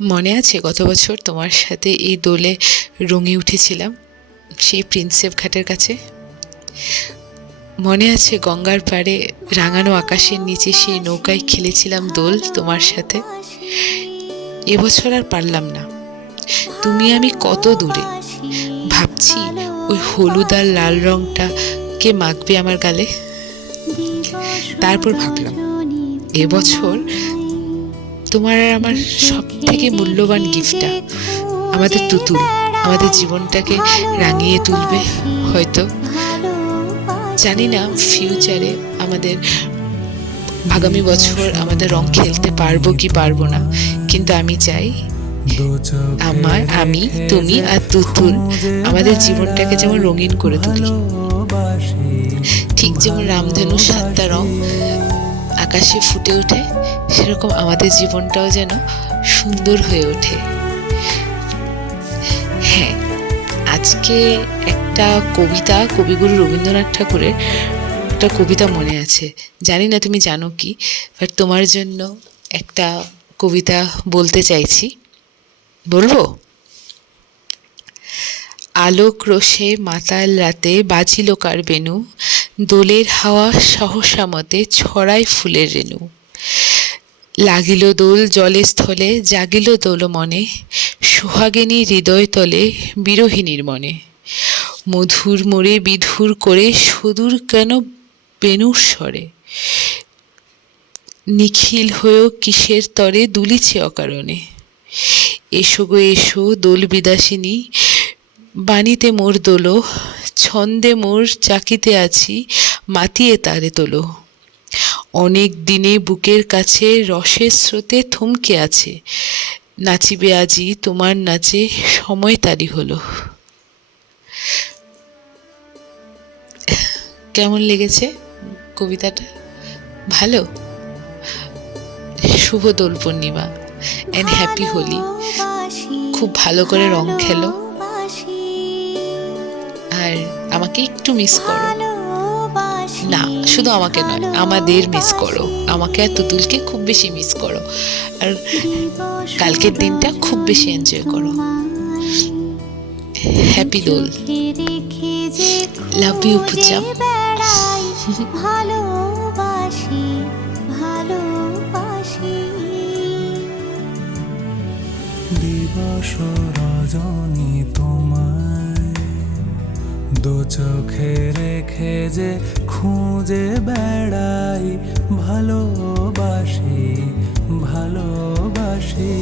মনে আছে গত বছর তোমার সাথে এই দোলে রঙে উঠেছিলাম সেই প্রিন্সেপ ঘাটের কাছে? মনে আছে গঙ্গার পাড়ে রাঙানো আকাশের নিচে সেই নৌকায় খেলেছিলাম দোল তোমার সাথে? এবছর আর পারলাম না। তুমি আমি কত দূরে, ভাবছি ওই হলুদ আর লাল রংটা কে মাখবে আমার গালে। তারপর ভাবলাম এবছর তোমার আর আমার সব থেকে মূল্যবান গিফটটা আমাদের তুতুল আমাদের জীবনটাকে রাঙিয়ে তুলবে হয়তো। জানি না ফিউচারে আমাদের আগামী বছর আমাদের রং খেলতে পারবো কি পারবো না, কিন্তু আমি চাই আমি তুমি আর তুতুল আমাদের জীবনটাকে যেমন রঙিন করে তুলি। ঠিক যেমন রামধনু 7টা রং আকাশে ফুটে ওঠে, সেরকম আমাদের জীবনটাও যেন সুন্দর হয়ে ওঠে। হ্যাঁ, আজকে একটা কবিতা কবিগুরু রবীন্দ্রনাথ ঠাকুরের একটা কবিতা মনে আছে, জানি না তুমি জানো কি, বাট তোমার জন্য একটা কবিতা বলতে চাইছি, বলবো? আলোক রোষে মাতাল রাতে বাজিল কার বেণু, দোলের হাওয়া সহসা মতে ছড়ায় ফুলের রেণু। লাগিল দোল জলে স্থলে, জাগিল দোল মনে, সোহাগিনী হৃদয় তলে বিরহিণীর মনে। মধুর মোরে বিধুর করে সুদূর কেন বেণুর স্বরে, নিখিল হয়েও কিসের তরে দুলিছে অকারণে। এসো গো এসো দোল বিদাসিনী, বাণীতে মোর দোলো, ছন্দে মোর চাকিতে আছি, মাতিয়ে তারে তোলো। অনেক দিনে বুকের কাছে রসের স্রোতে থমকে আছে, নাচিবে আজি তোমার নাচে সময় তারি হলো। কেমন লেগেছে কবিতাটা? ভালো? শুভ দোল পূর্ণিমা এন্ড হ্যাপি হোলি। খুব ভালো করে রং খেলো আর আমাকে একটু মিস করো। না, শুধু আমাকে নয়, আমাদের মিস করো, আমাকে আর তুতুলকে খুব বেশি মিস করো, আর কালকের দিনটা খুব বেশি এনজয় করো। Happy Dol. লাভ ইউ পূজা। দিবস রজনী তোমায় দু চোখে রেখে যে খুঁজে বেড়াই, ভালোবাসি ভালোবাসি।